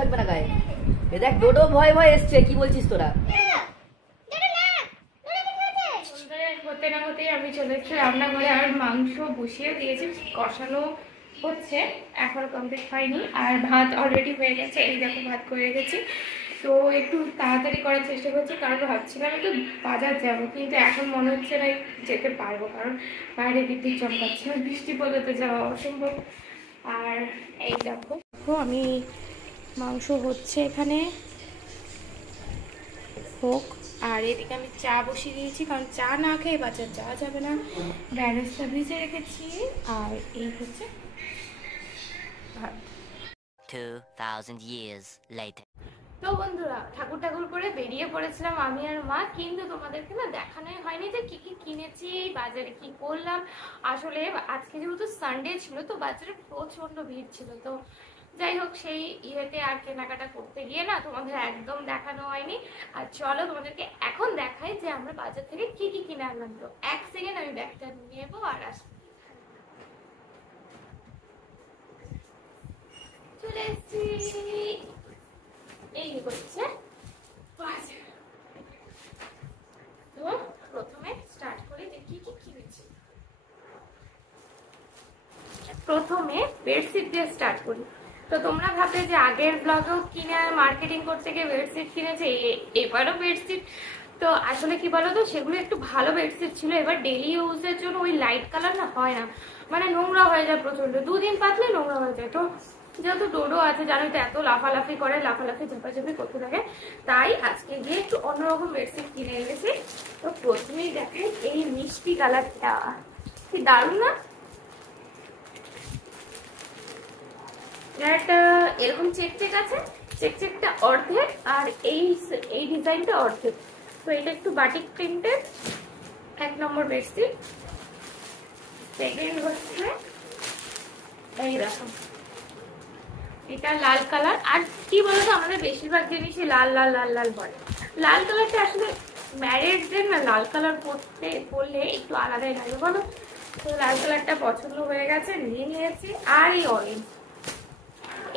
থাকবে না গায়ে। এ দেখ ডোডো ভয় ভয় এসছে, কি বলছিস তোরা? হতে না হতে আমি চলে এসেছি রান্নাঘরে, আর মাংস বসিয়ে দিয়েছি, কষানো হচ্ছে, এখনো কমপ্লিট হয়নি। আর ভাত অলরেডি হয়ে গেছে, এই দেখো ভাত করে রেখেছি। তো একটু তাড়াতাড়ি করার চেষ্টা করছি, কারণ ভাবছিলাম একটু বাজার যাবো, কিন্তু এখন মনে হচ্ছে না যেতে পারবো, কারণ বাইরে বিদ্যুৎ চমকাচ্ছে, বৃষ্টি পড়লে তো যাওয়া অসম্ভব। আর এই দেখো আমি মাংস হচ্ছে এখানে হোক, আর এদিকে আমি চা বসিয়ে দিয়েছি, কারণ চা না খেয়ে বাজার যাওয়া যাবে না। ব্যারেজটা ভিজে রেখেছি, আর এই হচ্ছে ভাত। 2000 years later. তো বন্ধুরা, ঠাকুর ঠাকুর করে বেরিয়ে পড়েছিলাম আমি আর মা, কিন্তু তোমাদেরকে না দেখানোই হয়নি যে কি কি কিনেছি, বাজারে কি করলাম। আসলে আজকে যেহেতু সানডে ছিল, তো বাজারে প্রচন্ড ভিড় ছিল। তো যাই হোক, সেই ইয়েতে আর কেনাকাটা করতে গিয়ে না তোমাদের একদম দেখানো হয়নি। আর চলো তোমাদেরকে এখন দেখাই যে আমরা বাজার থেকে কি কি কিনে আনলাম। তো এক সেকেন্ড আমি ব্যাগটা নিয়ে নেবো আর আসবো। চলে এসেছি, এই হচ্ছে বাজার। তো প্রথমে স্টার্ট করি যে কি কি কিনেছি। প্রথমে বেডশিট দিয়ে স্টার্ট করি। তো তোমরা ভাববে যে আগের ব্লগেও কিনে মার্কেটিং করতে গিয়ে বেডশিট কিনেছে, এবারও বেডশিট। তো আসলে কি বলতো, সেগুলো একটু ভালো বেডশিট ছিল। এবার ডেলি ইউজের জন্য ওই লাইট কালার না হয় না, মানে নোংরা হয়ে যায় প্রচন্ড, দুদিন পাতলে নোংরা হয়ে যায়। তো যেহেতু ডোডো আছে জানোই তো, এত লাফালাফি করে, লাফালাফি ঝাপাঝাপি করতে থাকে, তাই আজকে গিয়ে একটু অন্যরকম বেডশিট কিনে এনেছি। তো প্রথমেই দেখাই এই মিষ্টি কালারটা, কি দারুণ না? একটা এরকম চেক চেক আছে, চেক চেকটা অর্ধেক, আর এই ডিজাইনটা অর্ধেক। তো এটা একটু বাটিক প্রিন্টের, 1 নম্বর বেডশিট। সেকেন্ড হচ্ছে এই রকম, এটা লাল কালার। আর কি বলতো, আমাদের বেশিরভাগ জিনিসই লাল লাল লাল লাল বলে। লাল কালারটা আসলে ম্যারেজদের না লাল কালার পরলে একটু আলাদাই লাগে বলো। তো লাল কালারটা পছন্দ হয়ে গেছে, নিয়ে নিয়েছি। আর এই অরেঞ্জ,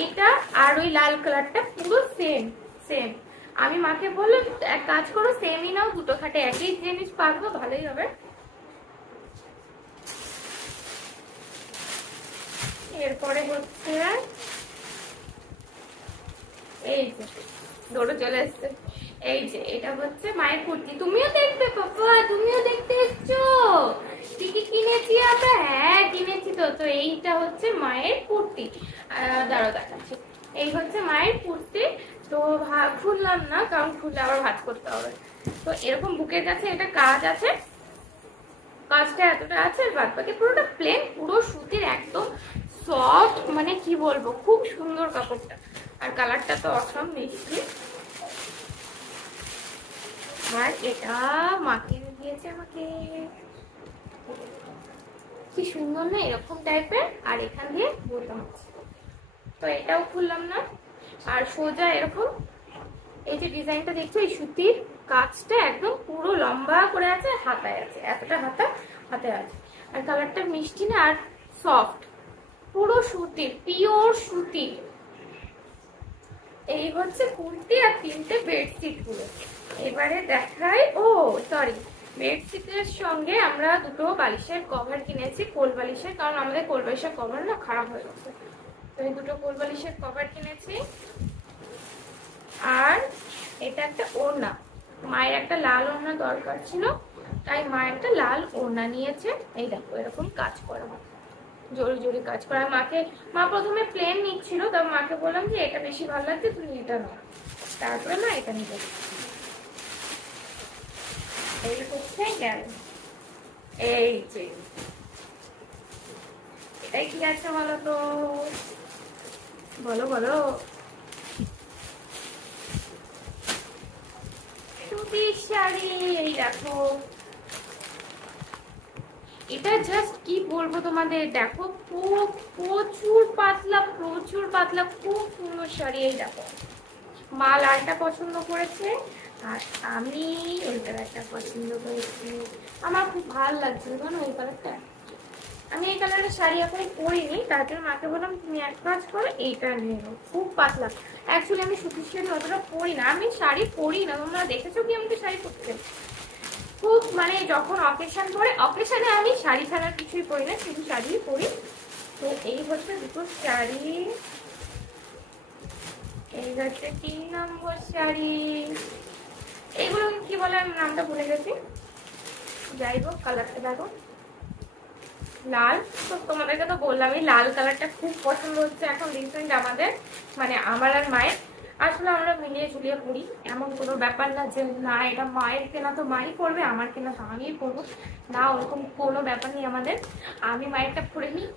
এইটা আর ওই লাল কালারটা পুরো সেম সেম। আমি মাকে বললাম এক কাজ করো, সেমই নাও, দুটো খাটে একই জিনিস পাবো, ভালোই হবে। এরপরে হচ্ছে এই যে দৌড়ে চলে এসছে, এই যে এটা হচ্ছে মায়ের কুর্তি। তুমিও দেখবে পাপা, তুমিও দেখতে এসছো কি কি কিনেছি আমরা? হ্যাঁ কিনেছি তো। তো এইটা হচ্ছে মায়ের কুর্তি, দাঁড়াও দেখাচ্ছি। এই হচ্ছে মায়ের কুর্তি। তো খুললাম না, কারণ খুললে আবার ভাঁজ করতে হবে। তো এরকম বুকের কাছে এটা কাজ আছে, কাজটা এতটা আছে, বাদ বাকি পুরোটা প্লেন, পুরো সুতির, একদম সফট, মানে কি বলবো, খুব সুন্দর কাপড়টা। আর কালারটা তো অসম মিষ্টি। আর এটা মাকে দিয়েছে আমাকে, কি সুন্দর না, এরকম টাইপের, আর এখান দিয়ে বোতাম আছে। তো এটাও খুললাম না। আর সোজা এরকম এই যে ডিজাইনটা দেখছো, এই সুতির কাজটা একদম পুরো লম্বা করে আছে, হাতায় আছে, এতটা হাতে আছে। আর কালারটা মিষ্টি না, আর সফট, পুরো সুতির, পিওর সুতির। এই হচ্ছে কুর্তি আর 3টে বেডশিট গুলো। এবারে দেখাই, ও সরি, বেডশিটের সঙ্গে আমরা দুটো বালিশের কভার কিনেছি, কোল বালিশের, কারণ আমাদের কোল বালিশের কভার না খারাপ হয়ে গেছে। তো এই দুটো কোল বালিশের কভার কিনেছি। আর এটা একটা ওড়না, মায়ের একটা লাল ওড়না দরকার ছিল, তাই মা একটা লাল ওড়না নিয়েছে। এই দেখো এরকম কাজ করা, জোরে জোরে কাজ করা। মা প্রথমে প্লেন নিচ্ছিল, তবে মাকে বললাম যে এটা বেশি ভালো লাগছে, তুমি এটা নাও। তারপরে মা এটা নিতে, এই হচ্ছে গেল। এই যে এটাই কি আছে বলো তো, বলো বলো। সুতির শাড়ি, এই দেখো, এটা জাস্ট কি বলবো তোমাদের, দেখো প্রচুর পাতলা, প্রচুর পাতলা, খুব সুন্দর শাড়ি। এই দেখো, মা লালটা পছন্দ করেছে, আর আমি ওই কালারটা পছন্দ করেছি। আমার খুব ভালো লাগছে জানো এই কালারটা, আমি এই কালারের শাড়ি এখন পরিনি, তার জন্য মাকে বললাম তুমি এক কাজ করো এইটা নিয়ে নাও, খুব পাতলা। অ্যাকচুয়ালি আমি সুতির শাড়ি অতটা পরি না, আমি শাড়ি পরি না, তোমরা দেখেছো কি আমাকে শাড়ি পরতে? খুব মানে যখন অকেশন পরে, অকেশনে আমি শাড়ি ছাড়া কিছুই পরি না, শুধু শাড়িই পরি। তো এই হচ্ছে দুটো শাড়ি, এই হচ্ছে 3 নম্বর শাড়ি। এইগুলো কি বলে আমি নামটা ভুলে গেছি, যাই হোক কালারটা দেখো লাল। তো তোমাদেরকে তো বললামই লাল কালারটা খুব পছন্দ হচ্ছে এখন রিসেন্ট আমাদের, মানে আমার আর মায়ের। আসলে আমরা মিলিয়ে ঝুলিয়ে পড়ি, এমন কোনো ব্যাপার না যে না এটা মায়ের কেনা তো মাই পড়বে, আমার কেনা তো আমিই পড়বো, না ওরকম কোনো ব্যাপার নেই আমাদের। আমি মায়েরটা পড়ে নিই,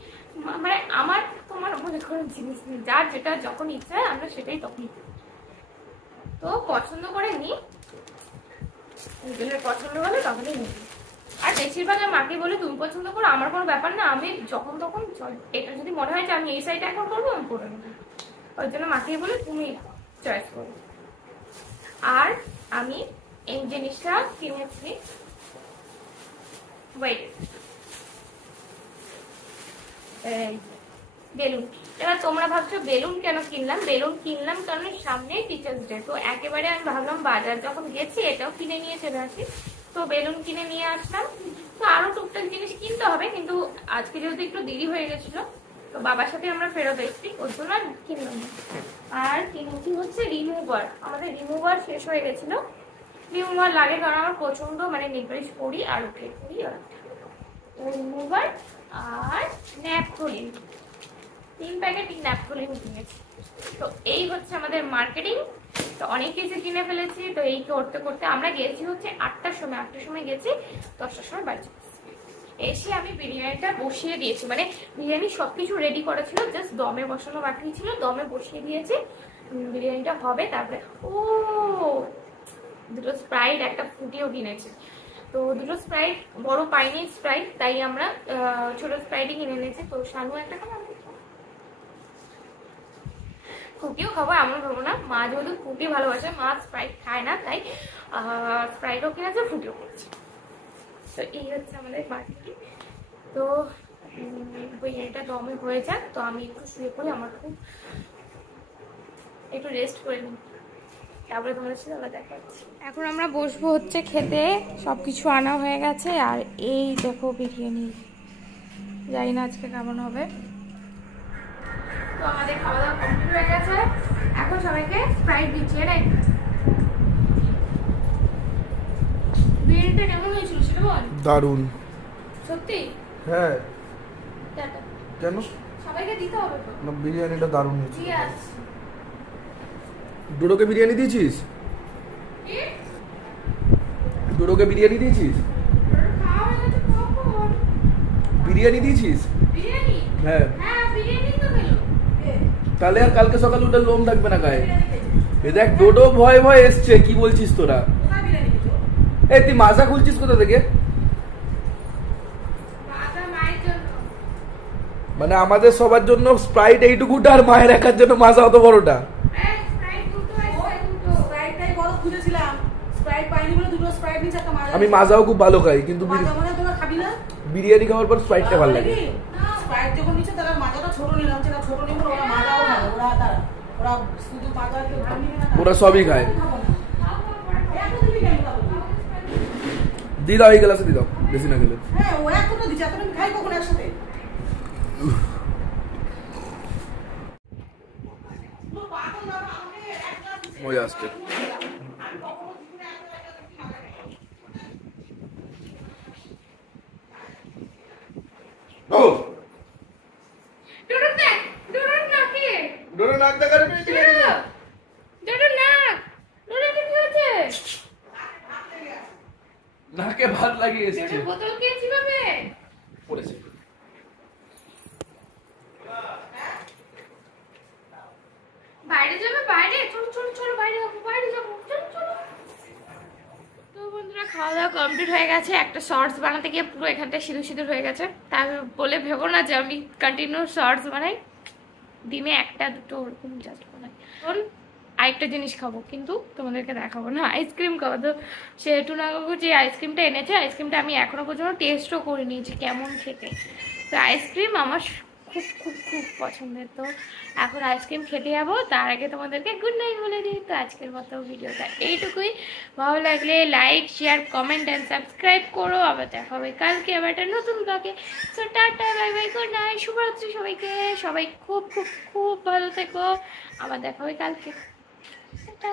মানে আমার তোমার মনে কোনো জিনিস নেই, যার যেটা যখন ইচ্ছা আমরা সেটাই তখনই। তো পছন্দ করে নিই, পছন্দ হলে তখনই নিই। আর বেশিরভাগ মাকে বলে তুমি পছন্দ করো, আমার কোনো ব্যাপার না, আমি যখন তখন এটা যদি মনে হয় যে আমি এই সাইডে এখন করবো আমি করে নেবো, ওই জন্য মাকে বলে তুমি চয়েস করো। আর আমি এই জিনিসটা কিনেছি বেলুন। এবার তোমরা ভাবছো বেলুন কেন কিনলাম? বেলুন কিনলাম কারণ সামনে টিচার্স ডে, তো একেবারে আমি ভাবলাম বাজার যখন গেছি এটাও কিনে নিয়ে চলে আসি, তো বেলুন কিনে নিয়ে আসলাম। তো আরো টুকটাক জিনিস কিনতে হবে, কিন্তু আজকে যেহেতু একটু দেরি হয়ে গেছিল তো বাবার সাথে আমরা ফেরত এসেছি, ওর জন্য আর কিনলাম না। আর কিনেছি হচ্ছে রিমুভার, আমাদের রিমুভার শেষ হয়ে গেছিল, রিমুভার লাগে কারণ আমার প্রচন্ড মানে নেলপালিশ করি আর উঠে করি, আর রিমুভার আর ন্যাপথলিন, 3 প্যাকেট ন্যাপথলিন কিনেছি। তো এই হচ্ছে আমাদের মার্কেটিং। তো অনেক কিছু কিনে ফেলেছি, তো এই করতে করতে আমরা গেছি হচ্ছে 8টার সময় গেছি, 10টার সময় বাড়ি এসে আমি বিরিয়ানিটা বসিয়ে দিয়েছি, মানে বিরিয়ানি সবকিছু রেডি করা ছিল, জাস্ট দমে বসানো বাকি ছিল, দমে বসিয়ে দিয়েছি, বিরিয়ানিটা হবে। তারপরে দুটো স্প্রাইট একটা ফুটিও কিনেছি, তো দুটো স্প্রাইট বড় পাইনি স্প্রাইট, তাই আমরা ছোট স্প্রাইটই কিনে নিয়েছি। তো শানু একটা খাবো, ফুটিও খাবো এমন ভাবো না, মা যেহেতু ফুটি ভালোবাসে, মা স্প্রাইট খায় না, তাই স্প্রাইটও কিনেছে ফুটিও কিনেছে। তো এই হচ্ছে আমাদের মার্কেটিং। তো বিরিয়ানিটা দমে হয়ে যাক, তো আমি একটু শুয়ে পড়ি, আমার খুব একটু রেস্ট করে নিই, তারপরে তোমাদের সাথে আবার দেখা হচ্ছে। এখন আমরা বসবো হচ্ছে খেতে, সবকিছু আনা হয়ে গেছে। আর এই দেখো বিরিয়ানি, জানি না আজকে কেমন হবে। তো আমাদের খাওয়া দাওয়া কমপ্লিট হয়ে গেছে, এখন সবাইকে স্প্রাইট দিচ্ছি। এটাই বিরিয়ানিটা কেমন হয়েছিল সেটা বল। দারুণ। সত্যি? হ্যাঁ। কেন? সবাইকে দিতে হবে তো। না, বিরিয়ানিটা দারুণ হয়েছে। ইয়েস। ডোডোকে বিরিয়ানি দিয়েছিস? কি? ডোডোকে বিরিয়ানি দিয়েছিস? খাওয়া হয়ে গেছে কখন? বিরিয়ানি দিয়েছিস? বিরিয়ানি? হ্যাঁ। হ্যাঁ বিরিয়ানি তো খেলো। তাহলে আর কালকে সকালে উঠে লোম থাকবে না গায়ে। এ দেখ ডোডো ভয় ভয় এসছে, কি বলছিস তোরা? কোথায় বিরিয়ানি খেছো? এই তুই মাজা খুলছিস কোথা থেকে? মাজা মায়ের জন্য। মানে আমাদের সবার জন্য স্প্রাইট এইটুকুটা, আর মায়ের একার জন্য মাজা অত বড়টা। এই স্প্রাইট দুটো আছে, দুটো। স্প্রাইটটাই বড় খুঁজেছিলাম, স্প্রাইট পাইনি বলে দুটো স্প্রাইট নিচে একটা মাজা। আমি মাজাও খুব ভালো খাই, কিন্তু মাজা মানে তোরা খাবি না? বিরিয়ানি খাওয়ার পর স্প্রাইটটা ভালো লাগে। স্প্রাইট যখন নিচে তারা মাজাটা ছোট নিলাম, সেটা ছোট নিয়ে ওরা মাজাও খাবে, ওরা শুধু মাজাকে ভাগ নিবে না, ওরা সবই খায়। এত দিবি কেন বাবু? দিয়ে দাও, এই গ্লাসে দিয়ে দাও, বেশি না গেলে। হ্যাঁ ও এতটা দিচ্ছে, এতটা আমি খাই কখন একসাথে? মজা আসছে। ডোডোর নাক, ডোডোর নাকে। ডোডো নাক দেখা যাবে? ডোডো, ডোডোর নাক, ডোডোর কি হয়েছে? নাকে ভাত লাগিয়ে এসেছে। ডোডোর বোতল খেয়েছি ভাবে? পড়েছে। বাইরে যাবে? বাইরে চলো চলো চলো, বাইরে যাবো, বাইরে যাবো, চলো চলো। তো বন্ধুরা খাওয়া দাওয়া কমপ্লিট হয়ে গেছে, একটা শর্টস বানাতে গিয়ে পুরো এখানটা সিঁদুর সিঁদুর হয়ে গেছে, তাই বলে ভেবো না যে আমি কন্টিনিউ শর্টস বানাই, দিনে একটা দুটো ওরকম জাস্ট বানাই। এখন আরেকটা জিনিস খাবো, কিন্তু তোমাদেরকে দেখাবো না, আইসক্রিম খাবো। তো সেহেতু না যে আইসক্রিমটা এনেছে, আইসক্রিমটা আমি এখনো পর্যন্ত টেস্টও করে নিয়েছি কেমন খেতে। তো আইসক্রিম আমার খুব খুব খুব পছন্দের। তো এখন আইসক্রিম খেতে যাবো, তার আগে তোমাদেরকে গুড নাইট বলে দিই। তো আজকের মতো ভিডিওটা এইটুকুই। ভালো লাগলে like, share, comment and subscribe করো। আবার দেখা হবে কালকে আবার একটা নতুন ব্লগে। So tata, bye bye, good night, শুভরাত্রি সবাইকে। সবাই খুব খুব খুব ভালো থেকো। আবার দেখা হবে কালকে। টাটা।